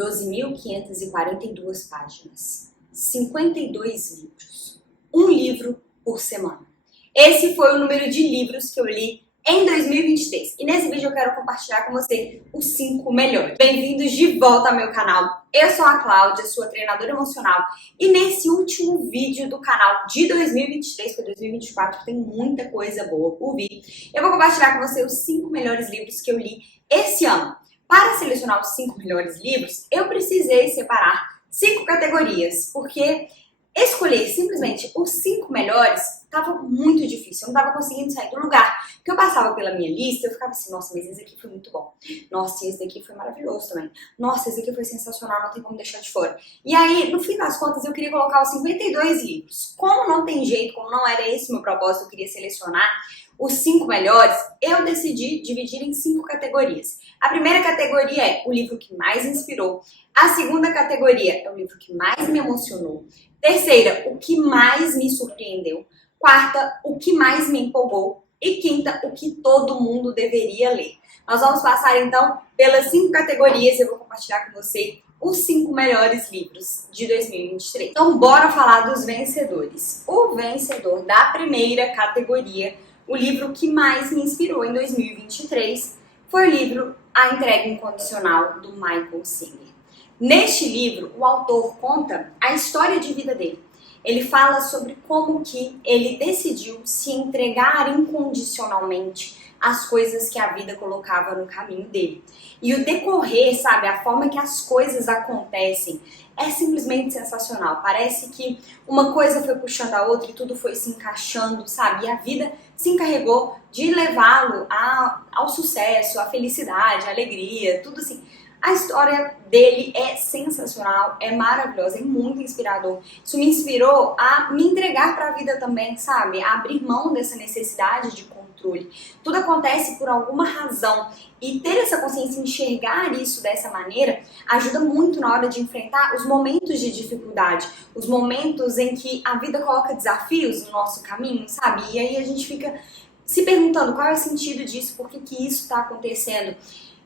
12.542 páginas, 52 livros, um livro por semana. Esse foi o número de livros que eu li em 2023 e nesse vídeo eu quero compartilhar com você os 5 melhores. Bem-vindos de volta ao meu canal. Eu sou a Cláudia, sua treinadora emocional, e nesse último vídeo do canal de 2023, porque 2024 tem muita coisa boa por vir, eu vou compartilhar com você os 5 melhores livros que eu li esse ano. Para selecionar os 5 melhores livros, eu precisei separar 5 categorias, porque escolher simplesmente os 5 melhores estava muito difícil, eu não estava conseguindo sair do lugar. Porque eu passava pela minha lista e eu ficava assim, nossa, mas esse aqui foi muito bom. Nossa, esse daqui foi maravilhoso também. Nossa, esse aqui foi sensacional, não tem como deixar de fora. E aí, no fim das contas, eu queria colocar os 52 livros. Como não tem jeito, como não era esse o meu propósito, eu queria selecionar os 5 melhores, eu decidi dividir em 5 categorias. A primeira categoria é o livro que mais inspirou. A segunda categoria é o livro que mais me emocionou. Terceira, o que mais me surpreendeu. Quarta, o que mais me empolgou. E quinta, o que todo mundo deveria ler. Nós vamos passar então pelas 5 categorias e eu vou compartilhar com você os 5 melhores livros de 2023. Então bora falar dos vencedores. O vencedor da primeira categoria, o livro que mais me inspirou em 2023, foi o livro A Entrega Incondicional, do Michael Singer. Neste livro, o autor conta a história de vida dele. Ele fala sobre como que ele decidiu se entregar incondicionalmente às coisas que a vida colocava no caminho dele. E o decorrer, sabe, a forma que as coisas acontecem é simplesmente sensacional. Parece que uma coisa foi puxando a outra e tudo foi se encaixando, sabe? E a vida se encarregou de levá-lo ao sucesso, à felicidade, à alegria, tudo assim. A história dele é sensacional, é maravilhosa, é muito inspirador. Isso me inspirou a me entregar para a vida também, sabe? A abrir mão dessa necessidade de controle. Tudo acontece por alguma razão e ter essa consciência, enxergar isso dessa maneira, ajuda muito na hora de enfrentar os momentos de dificuldade, os momentos em que a vida coloca desafios no nosso caminho, sabe? E aí a gente fica se perguntando qual é o sentido disso, por que isso está acontecendo.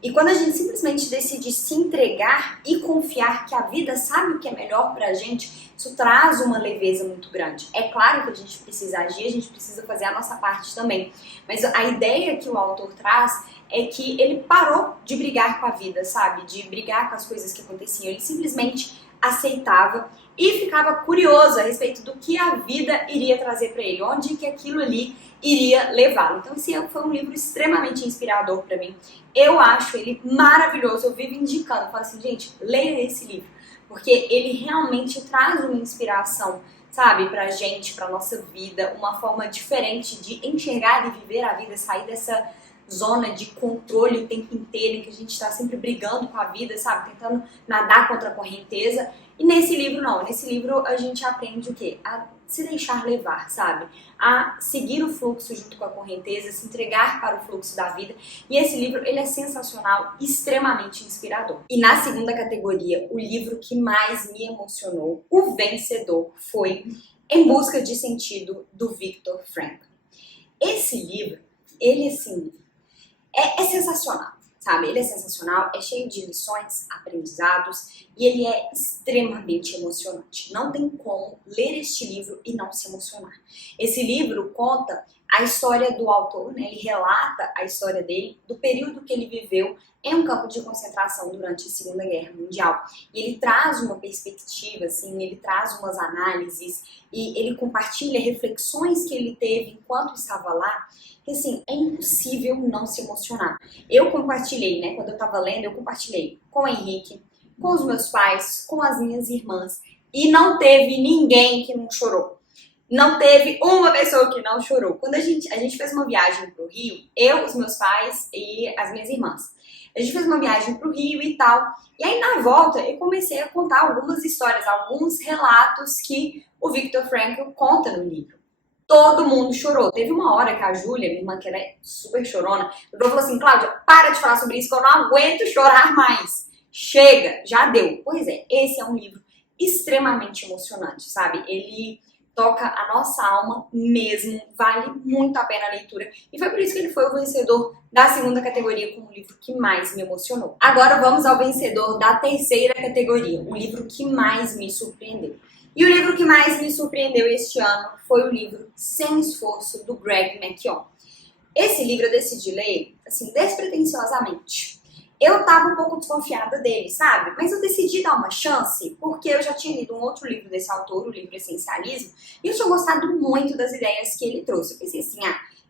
E quando a gente simplesmente decide se entregar e confiar que a vida sabe o que é melhor pra gente, isso traz uma leveza muito grande. É claro que a gente precisa agir, a gente precisa fazer a nossa parte também. Mas a ideia que o autor traz é que ele parou de brigar com a vida, sabe? De brigar com as coisas que aconteciam. Ele simplesmente aceitava e ficava curioso a respeito do que a vida iria trazer para ele, onde que aquilo ali iria levá-lo. Então esse foi um livro extremamente inspirador para mim. Eu acho ele maravilhoso, eu vivo indicando, eu falo assim, gente, leia esse livro, porque ele realmente traz uma inspiração, sabe, pra gente, pra nossa vida, uma forma diferente de enxergar e viver a vida, sair dessa zona de controle o tempo inteiro, em que a gente está sempre brigando com a vida, sabe, tentando nadar contra a correnteza. E nesse livro não, nesse livro a gente aprende o quê? A se deixar levar, sabe? A seguir o fluxo junto com a correnteza, se entregar para o fluxo da vida. E esse livro, ele é sensacional, extremamente inspirador. E na segunda categoria, o livro que mais me emocionou, o vencedor, foi Em Busca de Sentido, do Viktor Frankl. Esse livro, ele assim, é sensacional. Sabe, ele é sensacional, é cheio de lições, aprendizados e ele é extremamente emocionante. Não tem como ler este livro e não se emocionar. Esse livro conta a história do autor, né? Ele relata a história dele, do período que ele viveu em um campo de concentração durante a Segunda Guerra Mundial. E ele traz uma perspectiva, assim, ele traz umas análises e ele compartilha reflexões que ele teve enquanto estava lá, que assim, é impossível não se emocionar. Eu compartilhei, né, quando eu estava lendo, eu compartilhei com o Henrique, com os meus pais, com as minhas irmãs, e não teve ninguém que não chorou. Não teve uma pessoa que não chorou. Quando a gente fez uma viagem pro Rio, eu, os meus pais e as minhas irmãs. A gente fez uma viagem pro Rio e tal. E aí, na volta, eu comecei a contar algumas histórias, alguns relatos que o Viktor Frankl conta no livro. Todo mundo chorou. Teve uma hora que a Júlia, minha irmã, que ela é super chorona, falou assim, Cláudia, para de falar sobre isso que eu não aguento chorar mais. Chega, já deu. Pois é, esse é um livro extremamente emocionante, sabe? Ele toca a nossa alma mesmo, vale muito a pena a leitura. E foi por isso que ele foi o vencedor da segunda categoria como o livro que mais me emocionou. Agora vamos ao vencedor da terceira categoria, o livro que mais me surpreendeu. E o livro que mais me surpreendeu este ano foi o livro Sem Esforço, do Greg McKeown. Esse livro eu decidi ler, assim, despretensiosamente. Eu tava um pouco desconfiada dele, sabe? Mas eu decidi dar uma chance porque eu já tinha lido um outro livro desse autor, o livro Essencialismo, e eu tinha gostado muito das ideias que ele trouxe. Eu pensei assim,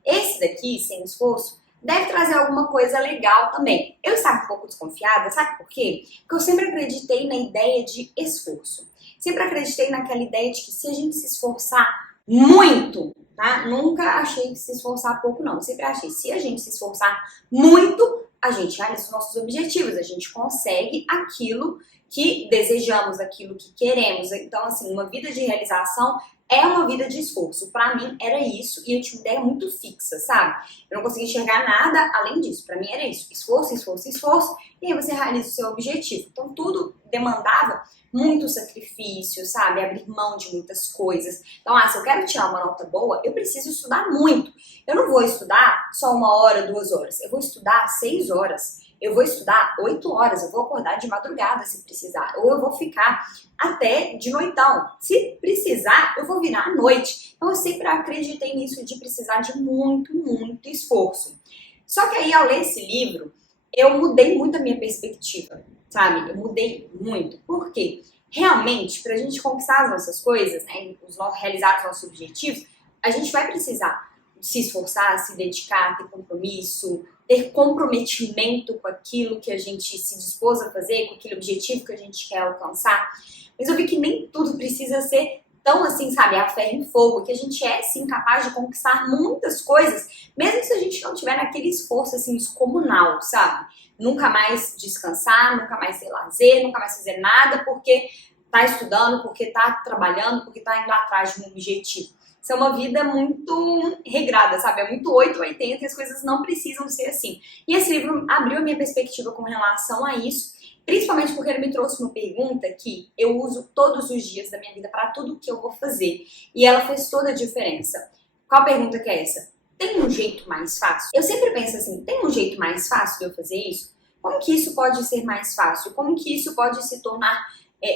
esse daqui, Sem Esforço, deve trazer alguma coisa legal também. Eu estava um pouco desconfiada, sabe por quê? Porque eu sempre acreditei na ideia de esforço. Sempre acreditei naquela ideia de que se a gente se esforçar muito, tá? Nunca achei que se esforçar pouco, não. Eu sempre achei que se a gente se esforçar muito, a gente realiza os nossos objetivos, a gente consegue aquilo que desejamos, aquilo que queremos. Então, assim, uma vida de realização é uma vida de esforço. Pra mim, era isso, e eu tinha uma ideia muito fixa, sabe? Eu não conseguia enxergar nada além disso. Pra mim, era isso. Esforço, esforço, esforço, e aí você realiza o seu objetivo. Então, tudo demandava muito sacrifício, sabe? Abrir mão de muitas coisas. Então, se eu quero tirar uma nota boa, eu preciso estudar muito. Eu não vou estudar só 1 hora, 2 horas. Eu vou estudar 6 horas. Eu vou estudar 8 horas. Eu vou acordar de madrugada se precisar. Ou eu vou ficar até de noitão. Se precisar, eu vou virar à noite. Então, eu sempre acreditei nisso de precisar de muito, muito esforço. Só que aí, ao ler esse livro, eu mudei muito a minha perspectiva, sabe? Eu mudei muito. Por quê? Realmente, pra gente conquistar as nossas coisas, né, realizar os nossos objetivos, a gente vai precisar se esforçar, se dedicar, ter compromisso, ter comprometimento com aquilo que a gente se dispôs a fazer, com aquele objetivo que a gente quer alcançar. Mas eu vi que nem tudo precisa ser tão assim, sabe, a ferro e fogo, que a gente é sim capaz de conquistar muitas coisas, mesmo se a gente não tiver naquele esforço assim descomunal, sabe? Nunca mais descansar, nunca mais ter lazer, nunca mais fazer nada porque tá estudando, porque tá trabalhando, porque tá indo atrás de um objetivo. Isso é uma vida muito regrada, sabe? É muito 880 e as coisas não precisam ser assim. E esse livro abriu a minha perspectiva com relação a isso, principalmente porque ele me trouxe uma pergunta que eu uso todos os dias da minha vida para tudo que eu vou fazer. E ela fez toda a diferença. Qual pergunta que é essa? Tem um jeito mais fácil? Eu sempre penso assim, tem um jeito mais fácil de eu fazer isso? Como que isso pode ser mais fácil? Como que isso pode se tornar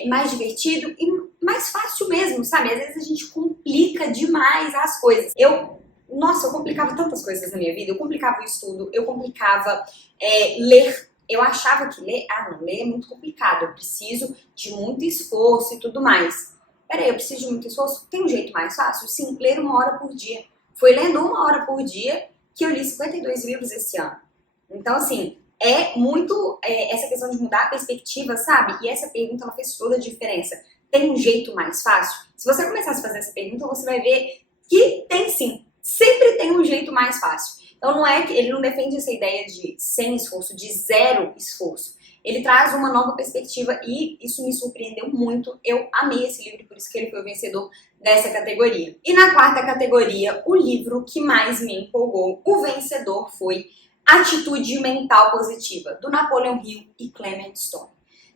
mais divertido e mais fácil mesmo, sabe? Às vezes a gente complica demais as coisas. Eu complicava tantas coisas na minha vida. Eu complicava o estudo, eu complicava ler. Eu achava que ler é muito complicado. Eu preciso de muito esforço e tudo mais. Peraí, eu preciso de muito esforço? Tem um jeito mais fácil? Sim, ler 1 hora por dia. Foi lendo 1 hora por dia que eu li 52 livros esse ano. Então, assim, é muito essa questão de mudar a perspectiva, sabe? E essa pergunta, ela fez toda a diferença. Tem um jeito mais fácil? Se você começar a fazer essa pergunta, você vai ver que tem sim. Sempre tem um jeito mais fácil. Então, não é que ele não defende essa ideia de sem esforço, de zero esforço. Ele traz uma nova perspectiva e isso me surpreendeu muito. Eu amei esse livro, por isso que ele foi o vencedor dessa categoria. E na quarta categoria, o livro que mais me empolgou, o vencedor foi Atitude Mental Positiva, do Napoleon Hill e Clement Stone.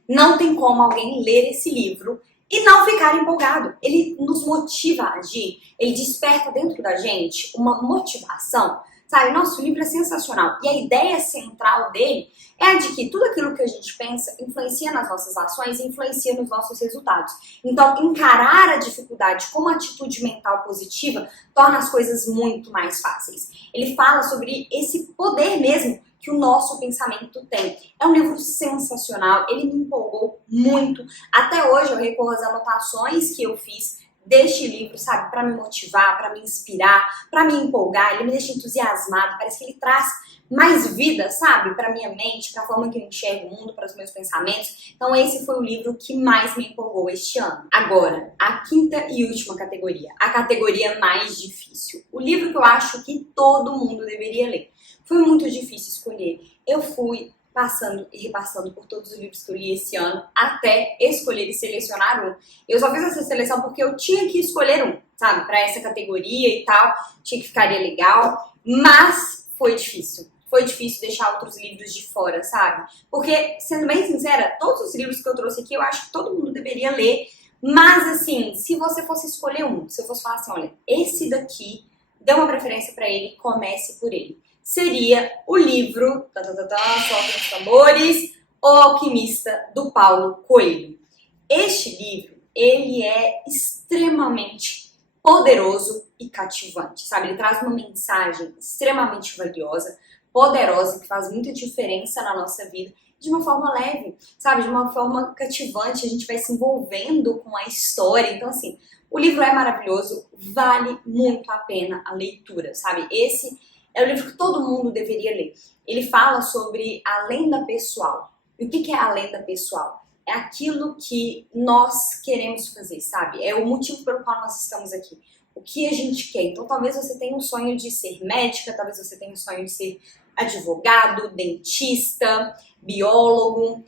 Não tem como alguém ler esse livro e não ficar empolgado. Ele nos motiva a agir, ele desperta dentro da gente uma motivação. Sabe, nosso livro é sensacional. E a ideia central dele é a de que tudo aquilo que a gente pensa influencia nas nossas ações e influencia nos nossos resultados. Então, encarar a dificuldade como atitude mental positiva torna as coisas muito mais fáceis. Ele fala sobre esse poder mesmo que o nosso pensamento tem. É um livro sensacional, ele me empolgou muito. Até hoje eu recorro às anotações que eu fiz deste livro, sabe, para me motivar, para me inspirar, para me empolgar. Ele me deixa entusiasmado, parece que ele traz mais vida, sabe, para minha mente, para a forma que eu enxergo o mundo, para os meus pensamentos. Então esse foi o livro que mais me empolgou este ano. Agora, a quinta e última categoria, a categoria mais difícil. O livro que eu acho que todo mundo deveria ler. Foi muito difícil escolher. Eu fui passando e repassando por todos os livros que eu li esse ano, até escolher e selecionar um. Eu só fiz essa seleção porque eu tinha que escolher um, sabe, para essa categoria e tal, tinha que ficaria legal, mas foi difícil. Foi difícil deixar outros livros de fora, sabe? Porque, sendo bem sincera, todos os livros que eu trouxe aqui, eu acho que todo mundo deveria ler, Mas assim, se você fosse escolher um, se eu fosse falar assim, olha, esse daqui, dê uma preferência para ele, comece por ele. Seria o livro, solta os tambores, O Alquimista, do Paulo Coelho. Este livro, ele é extremamente poderoso e cativante, sabe? Ele traz uma mensagem extremamente valiosa, poderosa, que faz muita diferença na nossa vida, de uma forma leve, sabe? De uma forma cativante, a gente vai se envolvendo com a história. Então, assim, o livro é maravilhoso, vale muito a pena a leitura, sabe? Esse é o livro que todo mundo deveria ler. Ele fala sobre a lenda pessoal. E o que é a lenda pessoal? É aquilo que nós queremos fazer, sabe? É o motivo pelo qual nós estamos aqui. O que a gente quer. Então, talvez você tenha um sonho de ser médica, talvez você tenha um sonho de ser advogado, dentista, biólogo,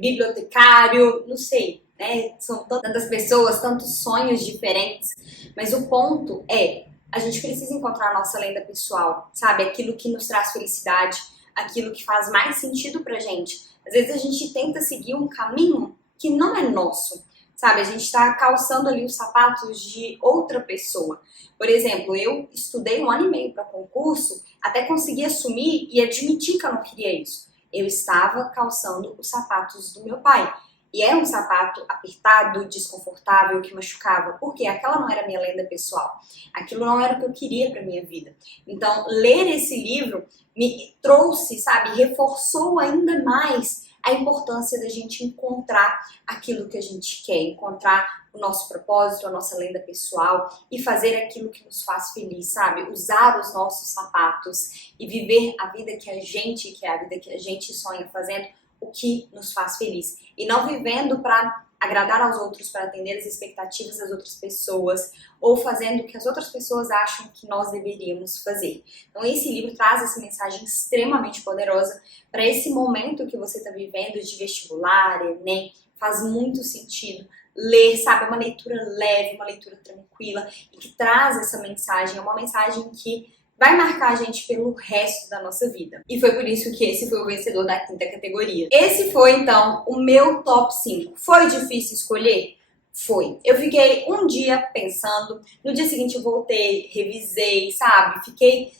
bibliotecário, não sei, né? São tantas pessoas, tantos sonhos diferentes, mas o ponto é, a gente precisa encontrar a nossa lenda pessoal, sabe? Aquilo que nos traz felicidade, aquilo que faz mais sentido pra gente. Às vezes a gente tenta seguir um caminho que não é nosso, sabe? A gente está calçando ali os sapatos de outra pessoa. Por exemplo, eu estudei 1 ano e meio para concurso até conseguir assumir e admitir que eu não queria isso. Eu estava calçando os sapatos do meu pai. E era um sapato apertado, desconfortável, que machucava. Porque aquela não era a minha lenda pessoal. Aquilo não era o que eu queria para minha vida. Então, ler esse livro me trouxe, sabe, reforçou ainda mais a importância da gente encontrar aquilo que a gente quer, encontrar o nosso propósito, a nossa lenda pessoal e fazer aquilo que nos faz feliz, sabe? Usar os nossos sapatos e viver a vida que a gente quer, a vida que a gente sonha fazendo, o que nos faz feliz. E não vivendo para agradar aos outros, para atender as expectativas das outras pessoas ou fazendo o que as outras pessoas acham que nós deveríamos fazer. Então esse livro traz essa mensagem extremamente poderosa para esse momento que você está vivendo de vestibular, Enem, faz muito sentido ler, sabe? É uma leitura leve, uma leitura tranquila e que traz essa mensagem, é uma mensagem que vai marcar a gente pelo resto da nossa vida. E foi por isso que esse foi o vencedor da 5ª categoria. Esse foi, então, o meu top 5. Foi difícil escolher? Foi. Eu fiquei um dia pensando, no dia seguinte eu voltei, revisei, sabe? Fiquei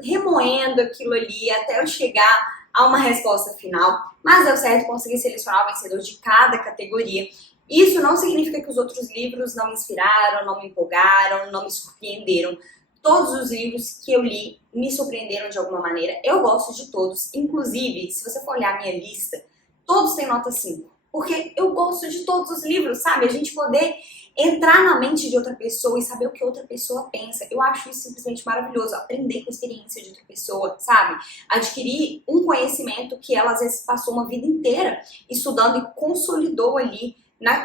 remoendo aquilo ali até eu chegar a uma resposta final. Mas deu certo, consegui selecionar o vencedor de cada categoria. Isso não significa que os outros livros não me inspiraram, não me empolgaram, não me surpreenderam. Todos os livros que eu li me surpreenderam de alguma maneira. Eu gosto de todos. Inclusive, se você for olhar a minha lista, todos têm nota 5. Porque eu gosto de todos os livros, sabe? A gente poder entrar na mente de outra pessoa e saber o que outra pessoa pensa. Eu acho isso simplesmente maravilhoso. Aprender com a experiência de outra pessoa, sabe? Adquirir um conhecimento que ela, às vezes, passou uma vida inteira estudando e consolidou ali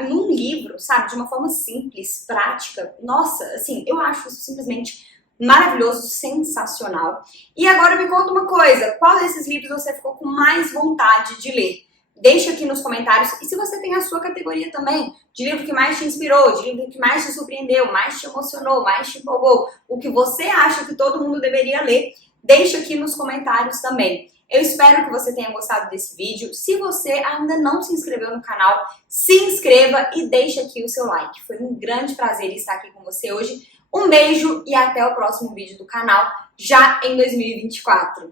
num livro, sabe? De uma forma simples, prática. Nossa, assim, eu acho isso simplesmente maravilhoso, sensacional. E agora me conta uma coisa, qual desses livros você ficou com mais vontade de ler? Deixa aqui nos comentários. E se você tem a sua categoria também, de livro que mais te inspirou, de livro que mais te surpreendeu, mais te emocionou, mais te empolgou, o que você acha que todo mundo deveria ler, deixa aqui nos comentários também. Eu espero que você tenha gostado desse vídeo. Se você ainda não se inscreveu no canal, se inscreva e deixa aqui o seu like. Foi um grande prazer estar aqui com você hoje. Um beijo e até o próximo vídeo do canal, já em 2024.